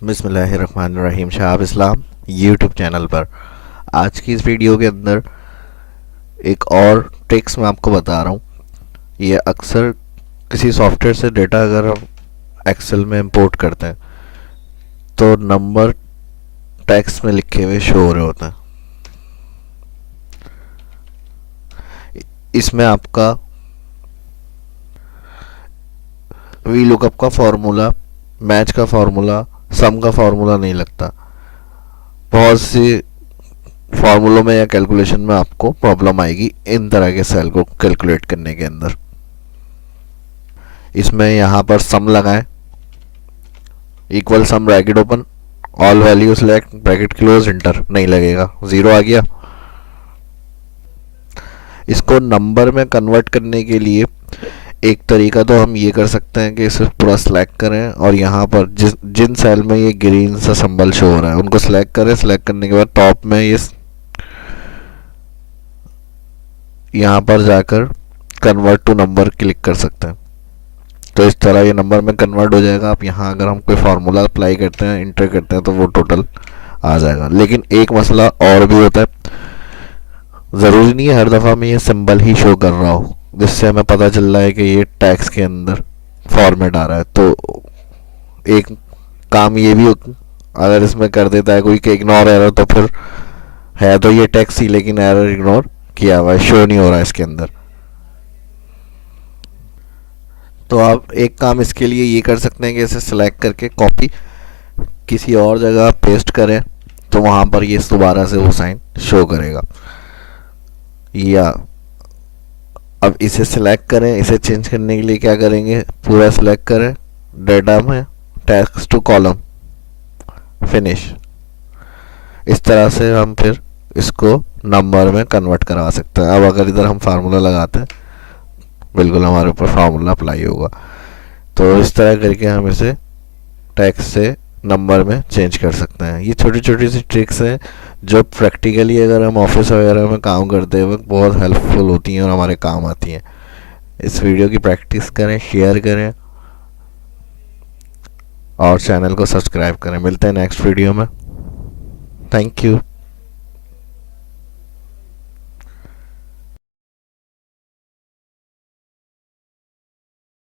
बिस्मिल्लाहिर्रहमानिर्रहीम। शहाब इस्लाम YouTube channel पर आज की इस वीडियो के अंदर एक और ट्रिक्स मैं आपको बता रहा हूँ। ये अक्सर किसी सॉफ्टवेयर से डेटा अगर हम एक्सेल में इंपोर्ट करते हैं तो नंबर टेक्स्ट में लिखे हुए शो हो रहे होते हैं। इसमें आपका वी लुकअप का फॉर्मूला, मैच का फॉर्मूला, सम का फॉर्मूला नहीं लगता। बहुत सी फॉर्मूलों में या कैलकुलेशन में आपको प्रॉब्लम आएगी इन तरह के सेल को कैलकुलेट करने के अंदर। इसमें यहाँ पर सम लगाएं, इक्वल सम bracket open, all value select, bracket close, inter. नहीं लगेगा, जीरो आ गया। इसको नंबर में कन्वर्ट करने के लिए एक तरीका तो हम ये कर सकते हैं कि इसे पूरा सिलेक्ट करें और यहाँ पर जिन सेल में ये ग्रीन सा सिंबल शो हो रहा है उनको सिलेक्ट करें। सिलेक्ट करने के बाद टॉप में ये यहाँ पर जाकर कन्वर्ट टू नंबर क्लिक कर सकते हैं, तो इस तरह ये नंबर में कन्वर्ट हो जाएगा। आप यहाँ अगर हम कोई फार्मूला अप्लाई करते हैं, इंटर करते हैं, तो वो टोटल आ जाएगा। लेकिन एक मसला और भी होता है, ज़रूरी नहीं है हर दफ़ा में ये सिंबल ही शो कर रहा हो जिससे हमें पता चल रहा है कि ये टैक्स के अंदर फॉर्मेट आ रहा है। तो एक काम ये भी अगर इसमें कर देता है कोई कि इग्नोर एरर, तो फिर है तो ये टैक्स ही लेकिन एरर इग्नोर किया हुआ है, शो नहीं हो रहा है इसके अंदर। तो आप एक काम इसके लिए ये कर सकते हैं कि इसे सिलेक्ट करके कॉपी किसी और जगह पेस्ट करें, तो वहाँ पर ये दोबारा से वो साइन शो करेगा। या अब इसे सिलेक्ट करें, इसे चेंज करने के लिए क्या करेंगे, पूरा सिलेक्ट करें, डेटा में टेक्स्ट टू कॉलम, फिनिश। इस तरह से हम फिर इसको नंबर में कन्वर्ट करवा सकते हैं। अब अगर इधर हम फार्मूला लगाते हैं, बिल्कुल हमारे ऊपर फार्मूला अप्लाई होगा। तो इस तरह करके हम इसे टेक्स्ट से नंबर में चेंज कर सकते हैं। ये छोटी छोटी सी ट्रिक्स हैं जो प्रैक्टिकली अगर हम ऑफिस वगैरह में काम करते वक्त बहुत हेल्पफुल होती हैं और हमारे काम आती हैं। इस वीडियो की प्रैक्टिस करें, शेयर करें और चैनल को सब्सक्राइब करें। मिलते हैं नेक्स्ट वीडियो में। Thank you.